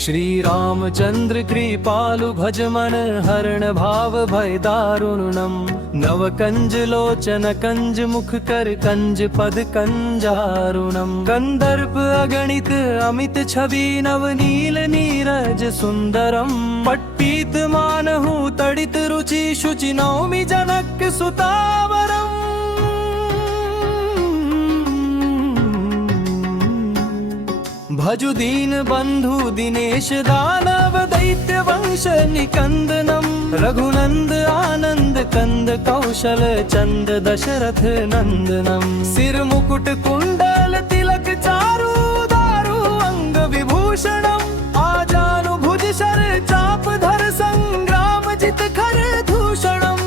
श्री रामचंद्र कृपालु भज मन हरण भाव भय दारुणम। नव कंज लोचन कंज मुख कर कंज पद कंजारुणम। कंदर्प अगणित अमित छवि नव नील नीरज सुंदरम। पट्पीत मानहु तड़ित रुचि शुचि नौमि जनक सुतावरम। भजु दीन बंधु दिनेश दानव दैत्य वंश निकंदनम। रघुनंद आनंद कंद कौशल चंद दशरथ नंदनम। सिर मुकुट कुंडल तिलक चारु दारु अंग विभूषणम। आजानु भुज शर चाप धर संग्राम जित खर दूषणम।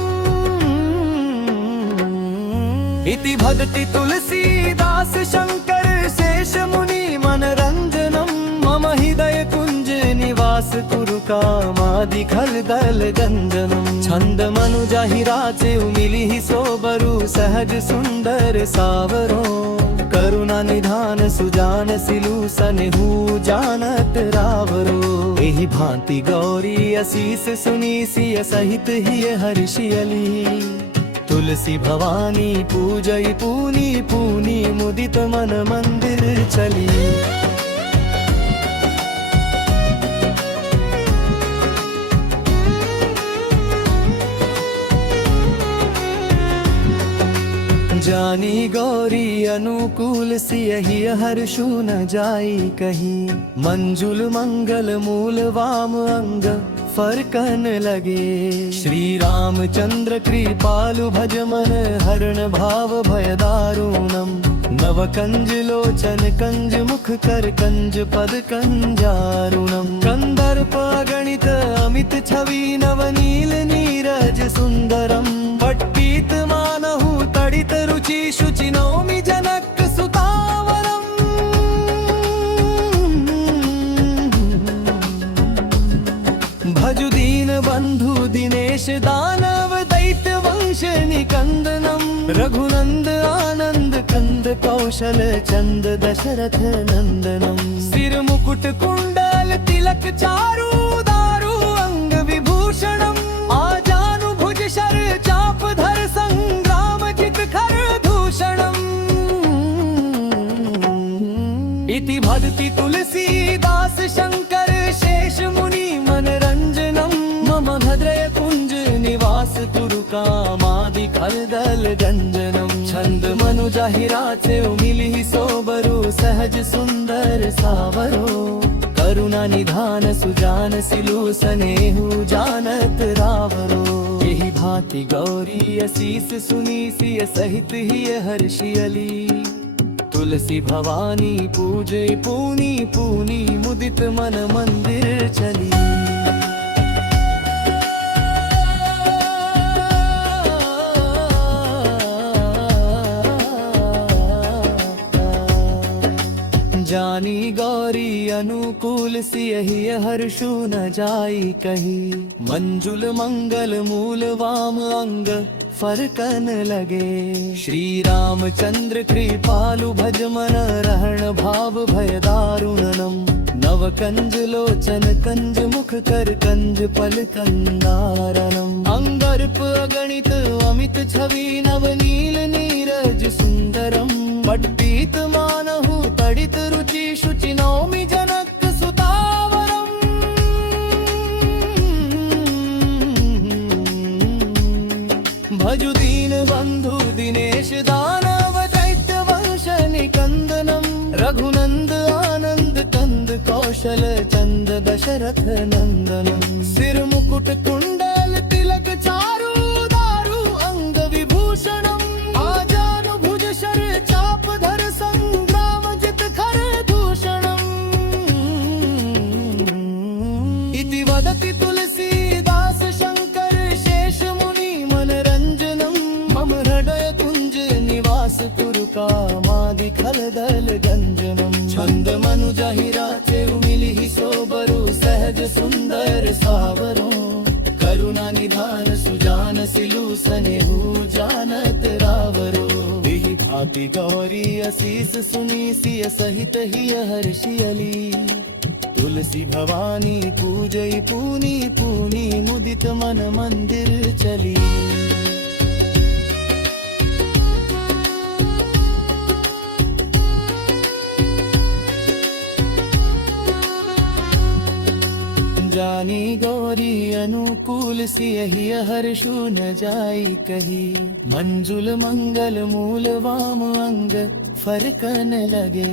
इति भगति तुलसीदास शंकर शेष मुनि मनरंजनम। मम हृदय कुंज निवास कुरु कामादि खल दल गंजनम। छंद मनु जाहि राचे मिलिहि सोबरु सहज सुंदर सावरो। करुणा निधान सुजान सिलु सनेहु जानत रावरो। एहि भांति गौरी असीस सुनी सिय सहित हिय हर्षियली। तुलसी भवानी पूजई पूनी पूनी मुदित मन मंदिर चली। जानी गौरी अनुकूल सियहि हर्षु न जाई कही। मंजुल मंगल मूल वाम अंग फरकन लगे। श्री रामचंद्र कृपालु भज मन हरण भाव भय दारुणम। नव कंज लोचन कंज मुख कर कंज पद कंजारुणम। कंदर्प गणित अमित छवि नव नील नीरज सुंदरम। पट्पीत मानहु तड़ित रुचि शुचि नौमि जनक सुतावरम। भजु दीन बंधु दिनेश दानव दैत्य वंश निकंदनम। रघुनंद आनंद कंद कौशल चंद दशरथ नंदनम। सिर मुकुट कुंडल तिलक चारु दारु अंग विभूषणम। आजानु भुज शर चाप धर संग्राम जित खर दूषणम। इति भजति तुलसीदास शंकर शेष मुनि मनरंजनम। मम हृदय कुंज निवास कुरु कामादि खल दल गंजनम। छंद मनु जाहि राचे मिलिहि सोबरु सहज सुंदर सावरो। करुणा निधान सुजान सिलु सनेहु जानत रावरो। यही भांति गौरी असीस सुनी सिय सहित हिय हर्षियली। तुलसी भवानी पूजै पूनी पूनी मुदित मन मंदिर चली। जानी गौरी अनुकूल सियहि हर्षु न जाई कही। मंजुल मंगल मूल वाम अंग फरकन लगे। श्री रामचंद्र कृपालु भज मन रहण भाव भय दारुणनम। नव कंज लोचन कंज मुख कर कंज पल कंदारनम। अंगर्प अगणित अमित छवि नव नील नीरज सुंदरम। पट्पीत मानहु तड़ित रुचि शुचि नौमि जनक सुतावरम। भजु दीन बंधु दिनेश दानव दैत्य वंश निकंदनम। रघुनंद आनंद कंद कौशल चंद दशरथ नंदनम। सिर मुकुट कुंडल तिलक चारु दारु अंग विभूषणम। आजानु भुज शर चाप धर संग्राम जित खर दूषणम। इति वदति तुलसीदास शंकर शेष मुनि मनरंजनम। मम हृदय कुंज निवास कुरु कामादि खल दल गंजनम। छंद मनु जाहि राचे मिलिहि सोबरु सहज सुंदर सावरो। करुणा निधान सुजान सिलु सनेहु जानत रावरो। यही भांति गौरी असीस सुनी सिय सहित हिय हर्षियली। तुलसी भवानी पूजई पूनी पूनी मुदित मन मंदिर चली। जानी गौरी अनुकूल सियहि हर्षु न जाई कही। मंजुल मंगल मूल वाम अंग फरकन लगे।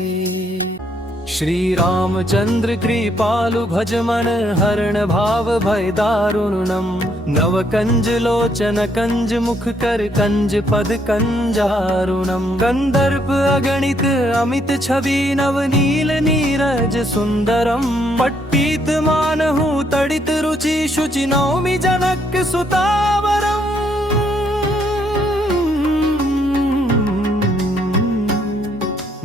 श्री रामचंद्र कृपालु भज मन हरण भाव भय दारुणम। नव कंज लोचन कंज मुख कर कंज पद कंजारुणम। कंदर्प अगणित अमित छवि नव नील नीरज सुंदरम। पट्पीत मानहु तड़ित रुचि शुचि नौमि जनक सुतावरम।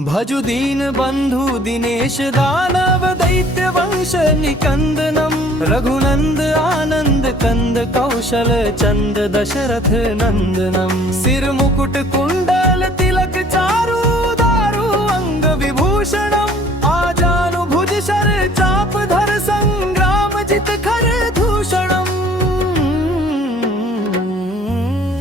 भजु दीन बंधु दिनेश दानव दैत्य वंश निकंदनम। रघुनंद आनंद कंद कौशल चंद दशरथ नंदनम। सिर मुकुट कुंडल तिलक चारु दारु अंग विभूषणम। आजानु भुज शर चाप धर संग्राम जित खर दूषणम।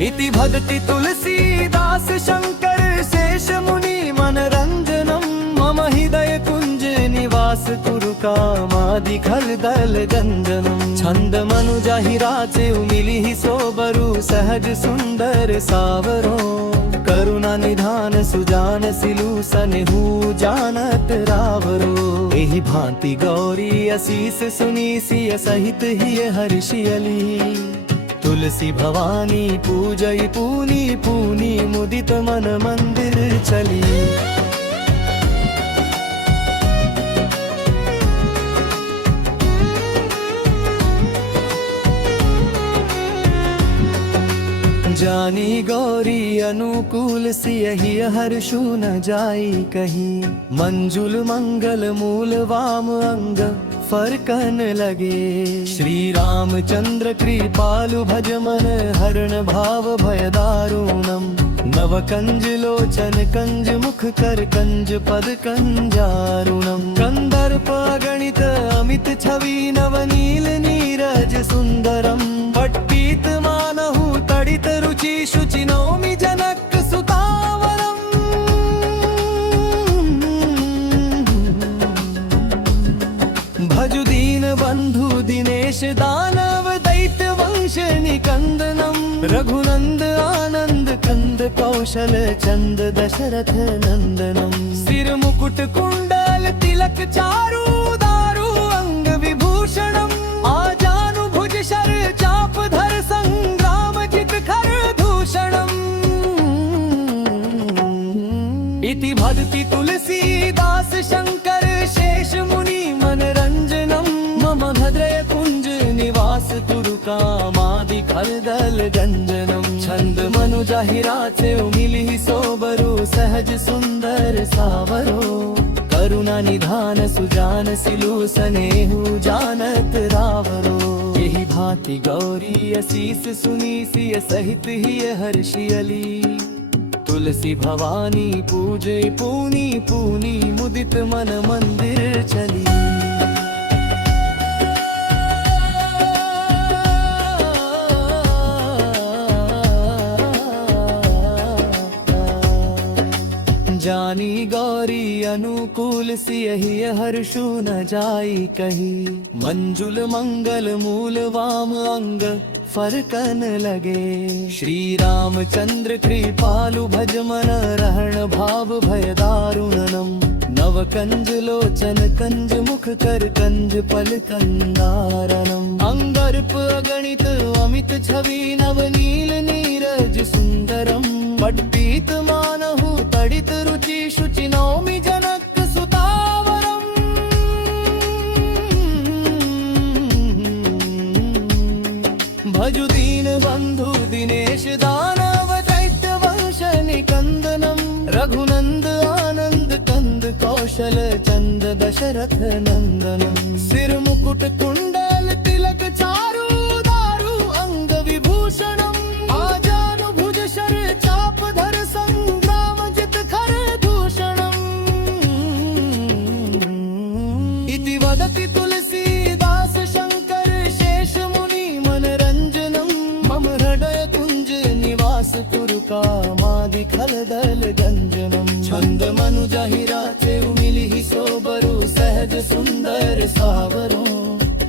इति भगति तुलसीदास शंकर शेष मुनि मनरंजनम। मम हृदय कुंज निवास कुरु कामादि खल दल गंजनम। छंद मनु जाहि राचे मिली ही सोबरु सहज सुंदर सावरो। करुणा निधान सुजान सिलु सनेहु जानत रावरो। एहि भांति गौरी असीस सुनी सिय सहित ही हर्षियली। तुलसी भवानी पूजई पूनी पूनी मुदित मन मंदिर चली। जानी गौरी अनुकूल सियहि हर्षु न जाई कही। मंजुल मंगल मूल वाम अंग फरकन लगे। श्री रामचंद्र कृपालु भज मन हरण भाव भय दारुणम। नव कंज लोचन कंज मुख कर कंज पद कंजारुणम। कंदर्प अगणित अमित छवि नव नील नीरज सुंदरम। पट्पीत मानहु तड़ित रुचि शुचि नौमि जनक सुतावरम। भजु दीन बंधु दिनेश दानव दैत्य वंश निकंदनम। रघुनंद आनंद कंद कौशल चंद दशरथ नंदनम। सिर मुकुट कुंडल तिलक चारु दारु अंग विभूषणम। आजानु भुज शर चाप धर संग्राम जित खर दूषणम। इति भक्ति तुलसीदास शंकर शेष मुनि मनरंजनम। मम हृदय कुंज निवास कुरु कामादि खलदल गंजनम। छंद मनु जाहि राचे मिली सोबरु सहज सुंदर सावरो। करुणा निधान सुजान सिलु सनेहु जानत रावरो। यही भांति गौरी असीस सुनी सिय सहित ही हर्षियली। तुलसी भवानी पूजे पूनी पूनी मुदित मन मंदिर चली। जानी गौरी अनुकूल सियहि हर्षु न जाई कही। मंजुल मंगल मूल वाम अंग फरकन लगे। श्री रामचंद्र कृपालु भज मन रहण भाव भय दारुणनम। नव कंज लोचन कंज मुख कर कंज पल कंदारणम। अंगर्प अगणित अमित छवि नव नील नीरज सुंदरम। पट्पीत मानहु तड़ित रुचि शुचि नौमि जनक सुतावरम। भजु दीन बंधु दिनेश दानव दैत्य वंश निकंदनम। रघुनंद आनंद कंद कौशल चंद दशरथ नंदनम। सिर मुकुट कुंडल तिलक चारु दारु अंग विभूषणम। आजानु भुज शर चाप धर संग्राम जित खर दूषणम। इति वदति तुरुकामादि खलदल गंजनम छंद मनु जाहिराचे उमिली ही सोबरू सहज सुंदर सावरो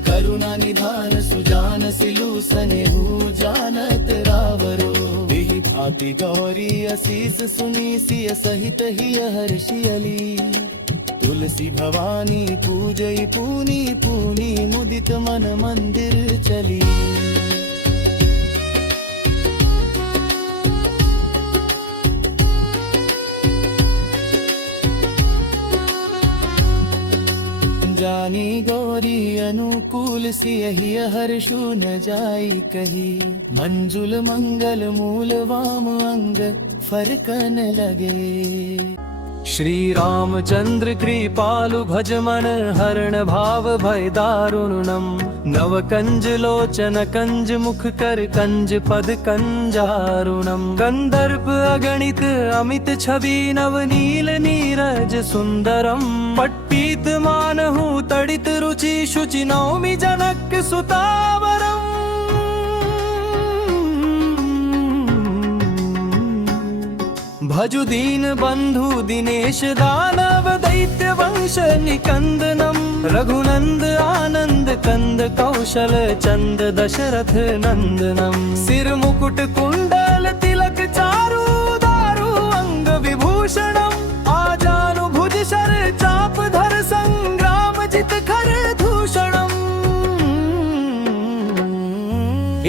करुणा निधान सुजान सिलु सनेहु जानत रावरो बिहि भाति गौरी असीस सुनी सिय सहित ही हर्षियली तुलसी भवानी पूजई पूनी पूनी मुदित मन मंदिर चली जानी गौरी अनुकूल सियहि हर्षु न जाई कही मंजुल मंगल मूल वाम अंग फरकन लगे श्री रामचंद्र कृपालु भज मन हरण भाव भय दारुणम नव कंज लोचन कंज मुख कर कंज पद कंजारुणम कंदर्प अगणित अमित छवि नव नील नीरज सुंदरम पट्पीत मानहु तड़ित रुचि शुचि नौमि जनक सुतावरम भजु दीन बंधु दिनेश दानव दैत्य वंश निकंदनम रघुनंद आनंद कंद कौशल चंद दशरथ नंदनम सिर मुकुट कुंडल तिलक चारु दारु अंग विभूषणम आजानु भुज शर चाप धर संग्राम जित खर दूषणम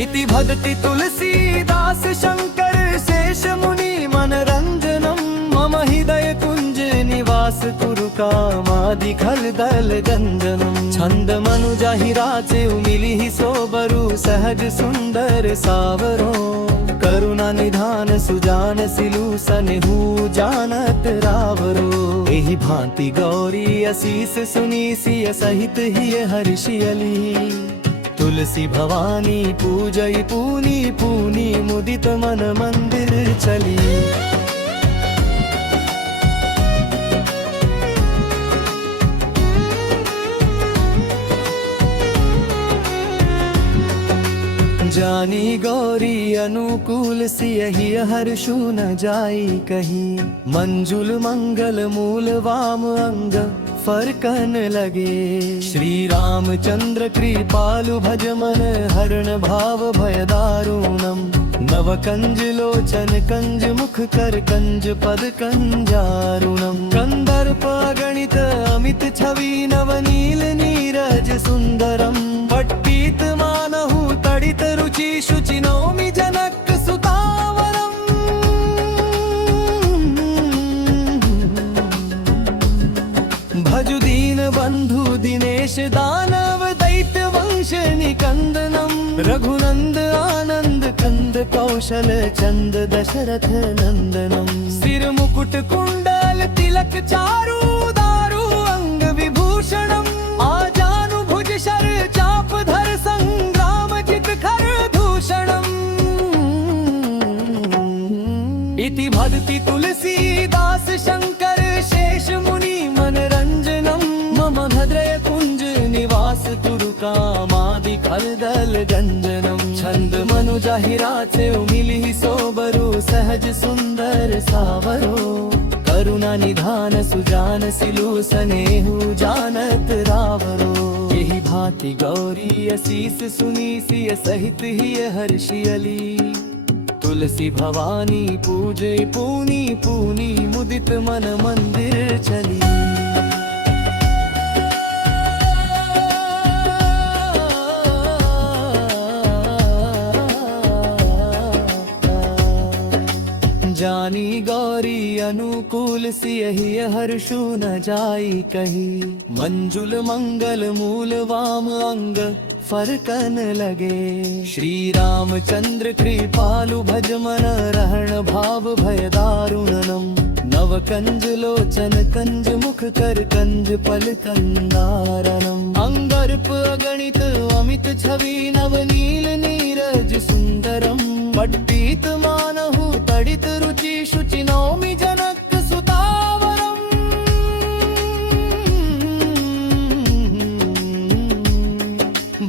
इति भदति तुलसीदास शंकर शेष मुनि मनरंजनम मम हृदय कुंज निवास कुरु कामादि खलदल गंजनम छंद मनु जाहिराचे उमिली ही सोबरू सहज सुंदर सावरो करुणा निधान सुजान सिलु सनेहु जानत रावरो एहि भांति गौरी असीस सुनी सिय सहित ही हर्षियली तुलसी भवानी पूजई पूनी पूनी मुदित मन मंदिर चली जानी गौरी अनुकूल सियहि हर्षु न जाई कही मंजुल मंगल मूल वाम अंग फरकन लगे श्री रामचंद्र कृपालु भज मन हरण भाव भय दारुणम नव कंज लोचन कंज मुख कर कंज पद कंजारुणम कंदर्प गणित अमित छवि नव नील नीरज सुंदरम पट्पीत मानहु तड़ित रुचि शुचि नौमि जनक सुतावरम भजु दीन बंधु दिनेश दानव दैत्य वंश निकंदनम रघुनंद आनंद कंद कौशल चंद दशरथ नंदनम सिर मुकुट कुंडल तिलक चारु दारु अंग विभूषणम आजानु भुज शर चाप धर संग्राम जित खर दूषणम इति भदति तुलसीदास शंकर शेष मुनि मनरंजनम मम हृदय कुंज निवास तुरु कामादि खलदल गंजनम छंद मनु जाहिराचे उमिली सोबरू सहज सुंदर सावरो करुणा निधान सुजान सिलु सनेहु जानत रावरो यही भांति गौरी असीस सुनी सिय सहित ही हर्षियली तुलसी भवानी पूजे पूनी पूनी मुदित मन मंदिर चली जानी गौरी अनुकूल सियहि हर्षु न जाई कही मंजुल मंगल मूल वाम अंग फरकन लगे श्री रामचंद्र कृपालु भज मन रहण भाव भय दारुणनम नव कंज लोचन कंज मुख कर कंज पल कंदारनम अंगर्प अगणित अमित छवि नव नील नीरज सुंदरम पट्पीत मानहु तड़ित रुचि शुचि नौमि जनक सुतावरम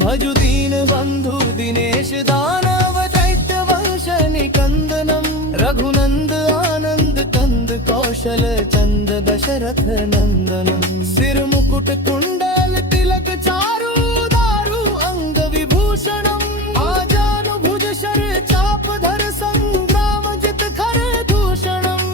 भजु दीन बंधु दिनेश दानव दैत्य वंश निकंदनम रघु दशरथ नंदनम सिर मुकुट कुंडल तिलक चारु दारु अंग विभूषणम आजानु भुज शर चाप धर संग्राम जित खर दूषणम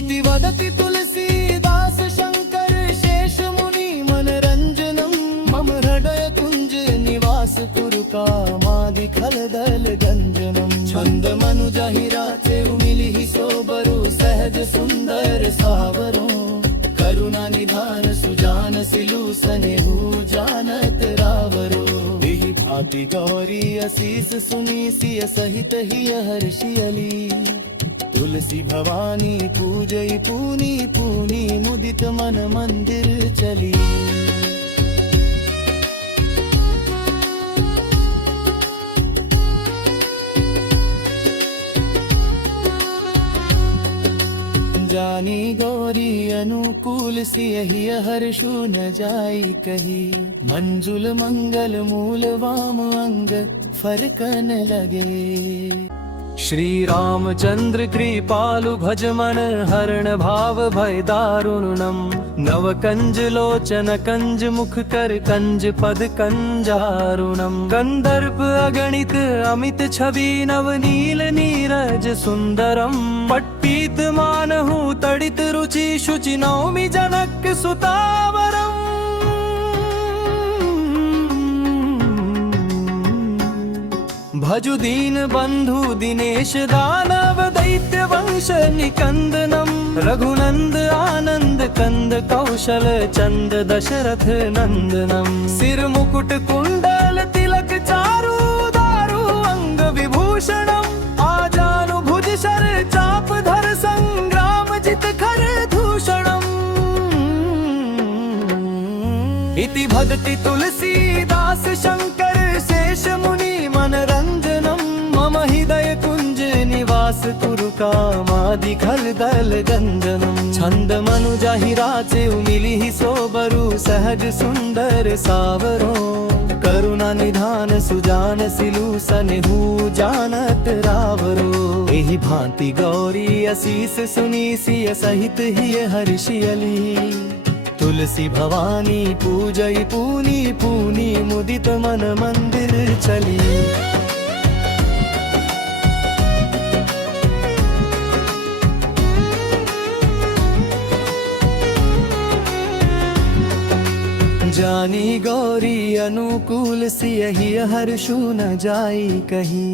इति वदति तुलसीदास शंकर शेष मुनि मनरंजनम मम हृदय कुंज निवास कुरु कामादि खलदल गंजनम छंद मनु जाहिराचे उमिलिहि सोबरु सहज सुंदर सावरो करुणा निधान सुजान सिलु सनेहु जानत रावरो एहि भांति गौरी असीस सुनी सिय सहित ही हर्षियली तुलसी भवानी पूजई पूनी पूनी मुदित मन मंदिर चली जानी गौरी अनुकूल सियहि हर्षु न जाई कही मंजुल मंगल मूल वाम अंग फरकन लगे श्री रामचंद्र कृपालु भज मन हरण भाव भय दारुणम नव कंज लोचन कंज मुख कर कंज पद कंजारुणम कंदर्प अगणित अमित छवि नव नील नीरज सुंदरम पट्पीत मानहु तड़ित रुचि शुचि नौमि जनक सुतावरम भजु दीन बंधु दिनेश दानव दैत्य वंश निकंदनम रघुनंद आनंद कंद कौशल चंद दशरथ नंदनम सिर मुकुट कुंडल तिलक चारु दारु अंग विभूषणम आजानु भुज शर चाप धर संग्राम जित खर दूषणम इति भगति तुलसीदास शंकर शेष मुनि मनरंजनम मम हृदय कुंज निवास कुरु कामादि खलदल गंजनम छंद मनु जाहिराचे उमिलिहि सोबरु सहज सुंदर सावरो करुणा निधान सुजान सिलु सनेहु जानत रावरो एहि भांति गौरी असीस सुनी सिय सहित ही हर्षियली तुलसी भवानी पूजई पूनी पूनी मुदित मन मंदिर चली जानी गौरी अनुकूल सियहि हर्षु न जाई कही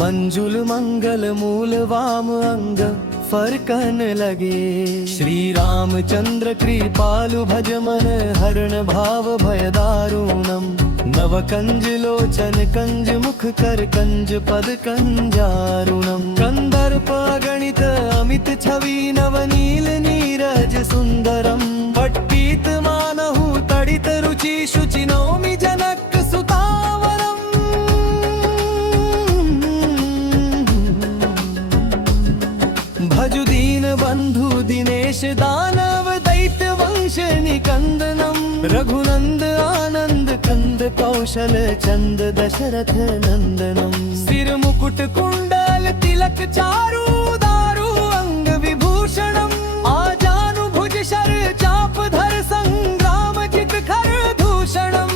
मंजुल मंगल मूल वाम अंग फरकन लगे श्री रामचंद्र कृपालु भज मन हरण भाव भय दारुणम नव कंज लोचन कंज मुख कर कंज पद कंजारुणम कंदर्प गणित अमित छवि नव नील नीरज सुंदरम पट्पीत मानहु तड़ित रुचि शुचि नौमि जनक सुतावरम भजु दीन बंधु दिनेश दानव दैत्य वंश निकंदनम रघुनंद आनंद कंद कौशल चंद दशरथ नंदनम सिर मुकुट कुंडल तिलक चारु दारु अंग विभूषणम आजानु भुज शर चाप धर संग्राम जित खर दूषणम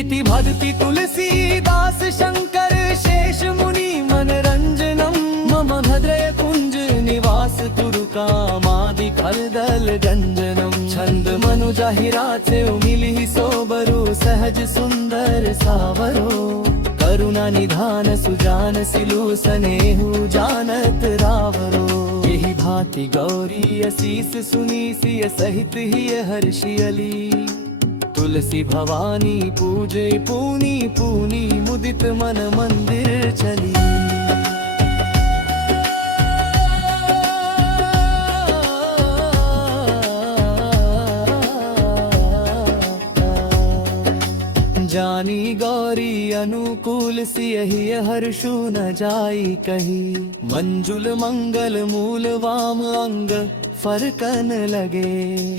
इति भजति तुलसीदास शंकर शेष मुनि मनरंजनम मम हृदय कुंज निवास कुरु कामादि खलदल गंजनम छंद मनु जाहिराचे उमिलिहि सोबरु सहज सुंदर सावरो करुणा निधान सुजान सिलु सनेहु जानत रावरो एहि भांति गौरी असीस सुनी सिय सहित ही हर्षियली तुलसी भवानी पूजे पूनी पूनी मुदित मन मंदिर चली जानी गौरी अनुकूल सियहि हर्षु न जाई कही मंजुल मंगल मूल वाम अंग फरकन लगे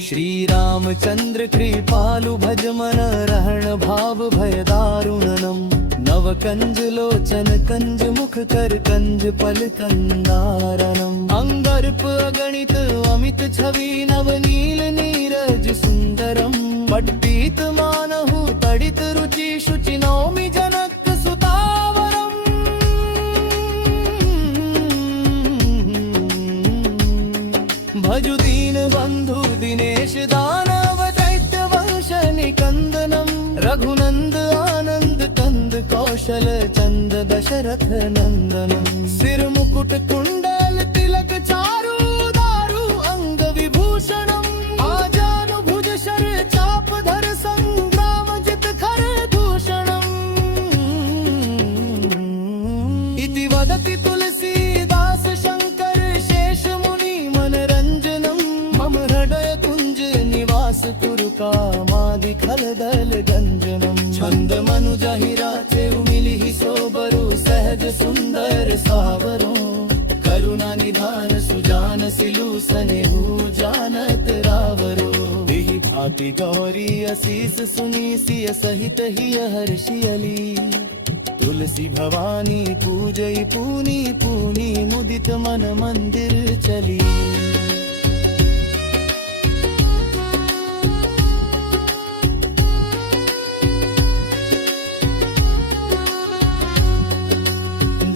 श्री रामचंद्र कृपालु भज मन रहण भाव भय दारुणनम नव कंज लोचन कंज मुख कर कंज पल कंदारणम अंगर्प अगणित अमित छवि नवनील नीरज सुंदरम पट्टित मानहु तडित रुचि शुचि नौमि जनक सुतावरम भजु दीन बंधु दिनेश दानव दैत्य वंश निकंदनम रघुनंद आनंद कंद कौशल चंद दशरथ नंदनम सिर मुकुट कुंडल तिलक चारु दारु अंग विभूषणम आजानु भुज शर चाप धर संग्राम जित खर दूषणम इति वदति तुलसीदास शंकर शेष मुनि मनरंजनम मम हृदय कुंज निवास कुरु कामादि खलदल गंजनम छंद मनु जहिरा चेउ मिलिहि सोबरु सहज सुंदर सावरो करुणा निधान सुजान सिलु सनेहु जानत रावरो बिहि भाति गौरी असीस सुनी सिय सहित ही हर्षियली तुलसी भवानी पूजई पूनी पूनी मुदित मन मंदिर चली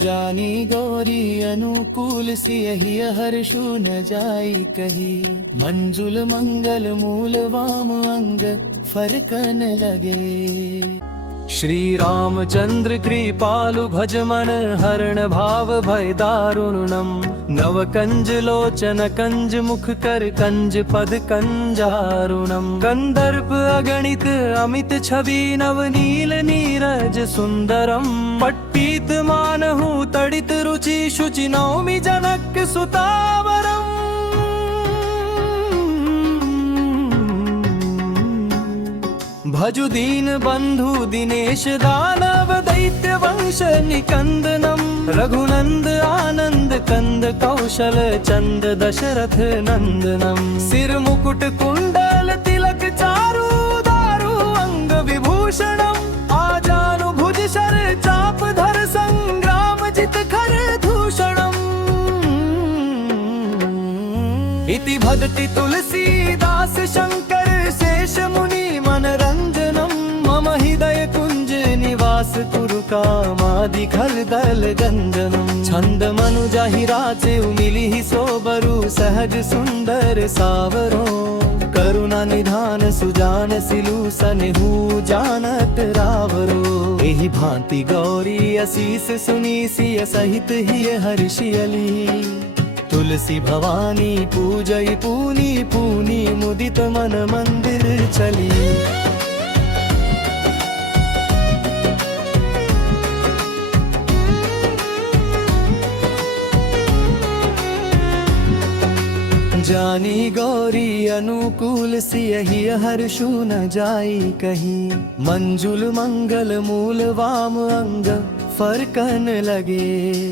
जानी गौरी अनुकूल सियहि हर्षु न जाई कही मंजुल मंगल मूल वाम अंग फरकन लगे श्री रामचंद्र कृपालु भज मन हरण भाव भय दारुणम नव कंज लोचन कंज मुख कर कंज पद कंजारुणम कंदर्प अगणित अमित छवि नवनील नीरज सुंदरम पट्टित मानहु तडित रुचि शुचि नौमि जनक सुतावरम भजु दीन बंधु दिनेश दानव दैत्य वंश निकंदनम रघुनंद आनंद कंद कौशल चंद दशरथ नंदनम सिर मुकुट कुंडल तिलक चारु दारु अंग विभूषणम आजानु भुज शर चाप धर संग्राम जित खर दूषणम इति भदति तुलसीदास शंकर शेष मुनि मनरंजनम मम हृदय कुंज निवास कुरु कामादि खलदल गंजनम छंद मनु जाहिरा चेउ मिलिहि सोबरु सहज सुंदर सावरो करुणा निधान सुजान सिलु सनेहु जानत रावरो एहि भांति गौरी असीस सुनी सिय सहित ही हर्षियली तुलसी भवानी पूजई पूनी पूनी मुदित मन मंदिर चली जानी गौरी अनुकूल सियहि हर्षु न जाई कही मंजुल मंगल मूल वाम अंग फरकन लगे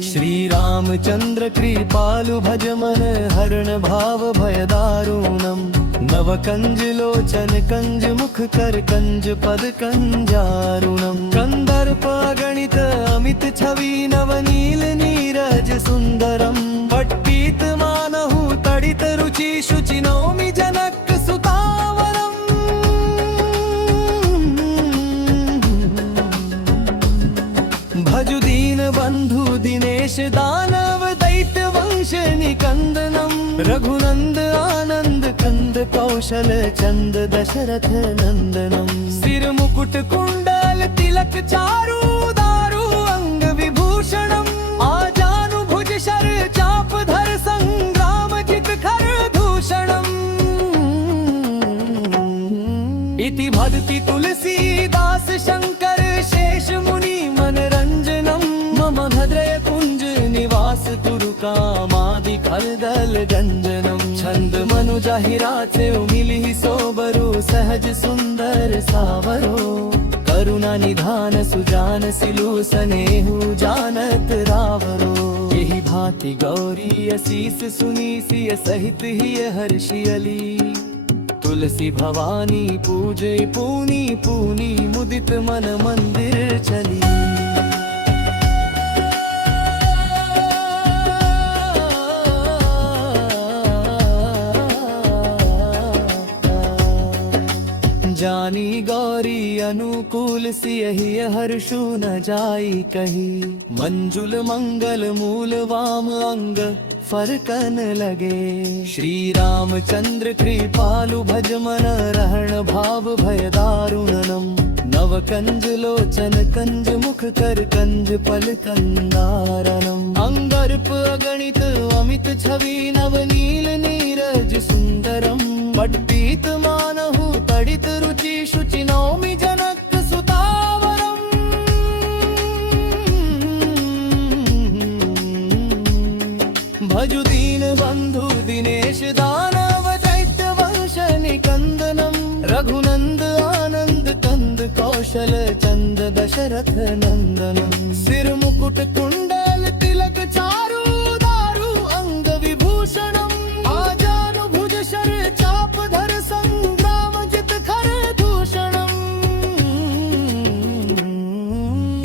श्री रामचंद्र कृपालु भज मन हरण भाव भय दारुणम नव कंज लोचन कंज मुख कर कंज पद कंजारुणम कंदर्प गणित अमित छवि नवनील नीरज सुंदरम पट्टित मानहु तडित रुचि शुचि नौमि जनक सुतावरम भजु दीन बंधु दिनेश दानव दैत्य वंश निकंदनम रघुनंद आनंद कंद कौशल चंद दशरथ नंदनम सिर मुकुट कुंडल तिलक चारु दारु अंग विभूषणम आजानु भुज शर चाप धर संग्राम जित खर दूषणम इति भदति तुलसीदास शंकर शेष मुनि मनरंजनम मम हृदय कुंज निवास कुरु कामादि खलदल गंजनम छंद मनु जाहिरा चेउ मिलिहि सोबरु सहज सुंदर सावरो करुणा निधान सुजान सिलु सनेहु जानत रावरो यही भांति गौरी असीस सुनी सिय सहित ही हर्षियली तुलसी भवानी पूजई पूनी पूनी मुदित मन मंदिर चली। गौरी अनुकूल सियहि हर्षु न जाई कही मंजुल मंगल मूल वाम अंग फरकन लगे श्री रामचंद्र कृपालु भज मन रहण भाव भय दारुणनम नव कंज लोचन कंज मुख कर कंज पल कंदारणम अंगर्प अगणित अमित छवि नव नील नीरज सुंदरम पट्टित मानहु तडित रुचि शुचि नौमि जनक सुतावरम भजु दीन बंधु दिनेश दानव दैत्य वंश निकंदनम रघुनंद आनंद कंद कौशल चंद दशरथ नंदनम सिर मुकुट कुंडल तिलक चारु दारु अंग विभूषणम आजानु भुज शर चाप धर संग्राम जित खर दूषणम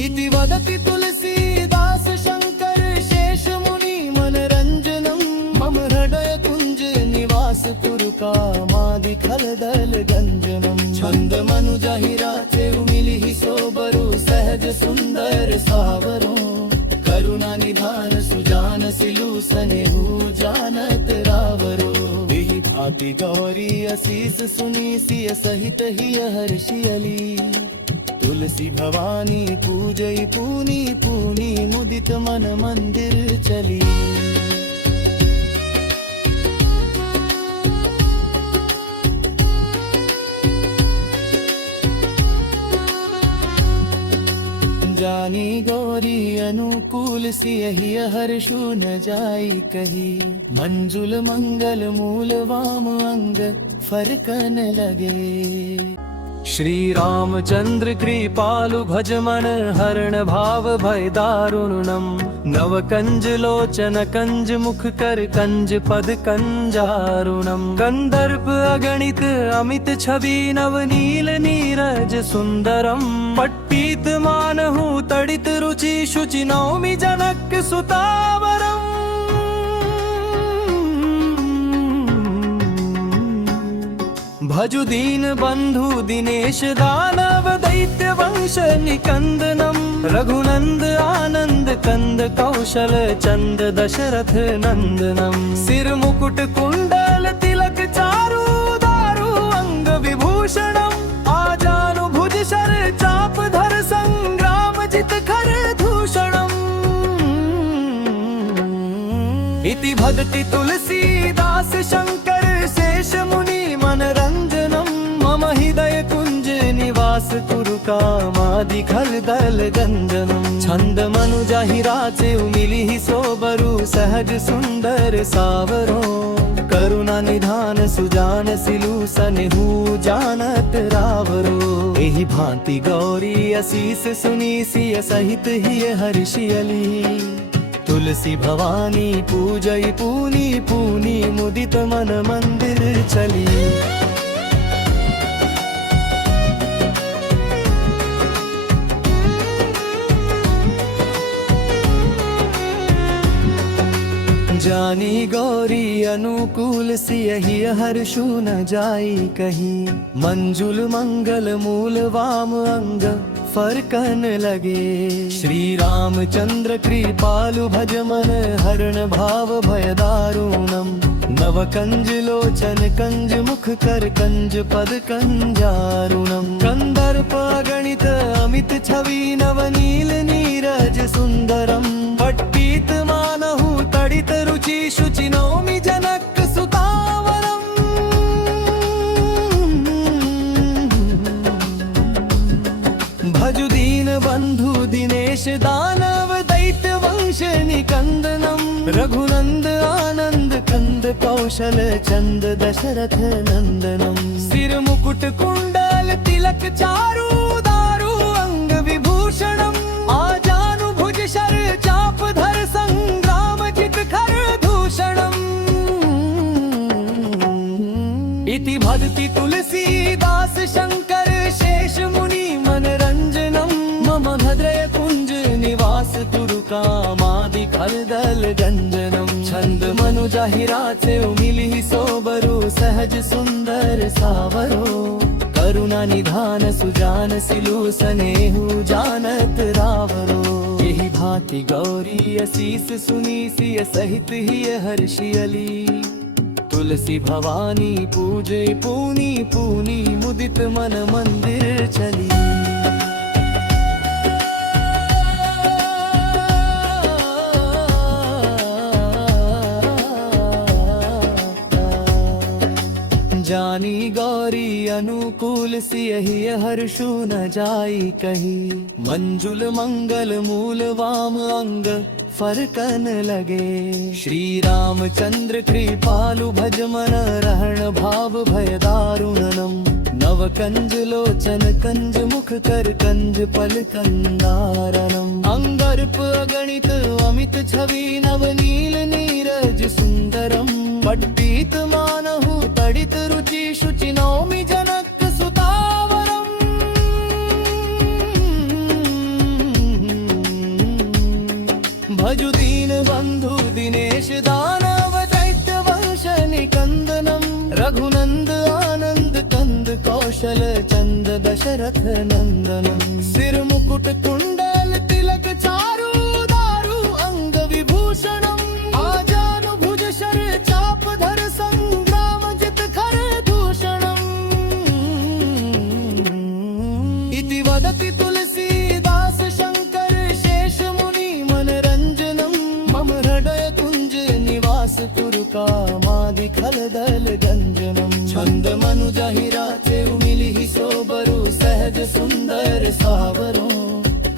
इति वदति तुलसीदास शंकर शेष मुनि मनरंजनम मम हृदय कुंज निवास पुर कामादि खलदल गंजनम छंद मनु जाहिराते मिलिहि सोबरु सहज सुंदर सावरो करुणा निधान सुजान सिलु सनेहु जानत रावरो बिहि भाति गौरी असीस सुनी सिय सहित ही हर्षियली तुलसी भवानी पूजई पूनी पूनी मुदित मन मंदिर चली जानी गौरी अनुकूल सियहि हर्षु न जाई कही मंजुल मंगल मूल वाम अंग फरकन लगे श्री रामचंद्र कृपालु भज मन हरण भाव भय दारुणम नव कंज लोचन कंज मुख कर कंज पद कंजारुणम कंदर्प अगणित अमित छवि नव नील नीरज सुंदरम पट्टित मानहु तडित रुचि शुचि नौमि जनक सुतावरम भजु दीन बंधु दिनेश दानव दैत्य वंश निकंदनम रघुनंद आनंद कंद कौशल चंद दशरथ नंदनम सिर मुकुट कुंडल तिलक चारु दारु अंग विभूषणम आजानु भुज शर चाप धर संग्राम जित खर दूषणम इति भदति तुलसीदास शंकर शेष मुनि मनरंजनम मम हृदय कुंज निवास कुरु कामादि खलदल गंजनम छंद मनु जाहिराचे मिलिहि सोबरु सहज सुंदर सावरो करुणा निधान सुजान सिलु सनेहु जानत रावरो एहि भांति गौरी असीस सुनी सिय सहित ही हर्षियली तुलसी भवानी पूजई पूनी पूनी मुदित मन मंदिर चली जानी गौरी अनुकूल सियहि हर्षु न जाई कही मंजुल मंगल मूल वाम अंग फरकन लगे श्री रामचंद्र कृपालु भज मन हरण भाव भय दारुणम नव कंज लोचन कंज मुख कर कंज पद कंजारुणम कंदर्प गणित अमित छवि नव नील नीरज सुंदरम पट्टित मानहु तडित रुचि शुचि नौमि जनक सुतावरम भजु दीन बंधु दिनेश दानव दैत्य वंश निकंदनम रघुनंद आनंद कंद कौशल चंद दशरथ नंदनम सिर मुकुट कुंडल तिलक चारु दारु अंग विभूषणम आजानु भुज शर चाप धर संग्राम जित खर दूषणम इति भदति तुलसीदास शंकर शेष मुनि मनरंजनम मम हृदय कुंज निवास कुरु कामादि खलदल गंजनम छंद मनु जाहिराचे मिलिहि सोबरु सहज सुंदर सावरो करुणा निधान सुजान सिलु सनेहु जानत रावरो। यही भांति गौरी असीस सुनी सिय सहित ही हर्षियली। तुलसी भवानी पूजे पूनी पूनी मुदित मन मंदिर चली। जानी गौरी अनुकूल सियहि हर्षु न जाई कही। मंजुल मंगल मूल वाम अंग फरकन लगे। श्री रामचंद्र कृपालु भज मन रहण भाव भय दारुणनम। नव कंज लोचन कंज मुख कर कंज पल कंदारनम। अंगर्प अगणित अमित छवि नव नील नीरज सुंदरम। पट्टीत मानहु तड़ित रुचि शुचि नौमि जनक सुतावरम। भजु दीन बंधु दिनेश दानव दैत्य वंश निकंदनम। रघुनंद आनंद कंद कौशल चंद दशरथ नंदनम। सिर मुकुट कुंडल तिलक चारु दारु अंग विभूषणम। आजानु भुज शर चाप धर संग्राम जित खर दूषणम। इति वदति तुलसीदास शंकर शेष मुनि मनरंजनम। मम हृदय कुंज निवास पुर कामादि खलदल गंजनम। छंद मनु जहिरा चेउ मिलिहि सोबरु सहज सुंदर सावरो।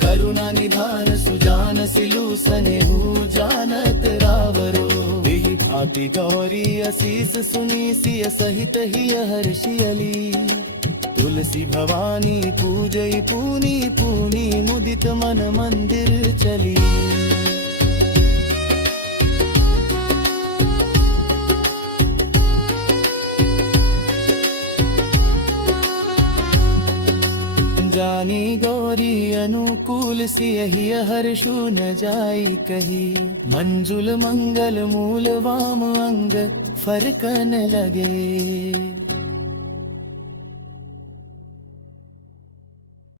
करुणा निधान सुजान सिलु सनेहु जानत रावरो। बिहि भांति गौरी असीस सुनी सिय सहित ही हर्षियली। तुलसी भवानी पूजई पूनी पूनी मुदित मन मंदिर चली। जानी गौरी अनुकूल सियहि हर्षु न जाई कही। मंजुल मंगल मूल वाम अंग फरकन लगे।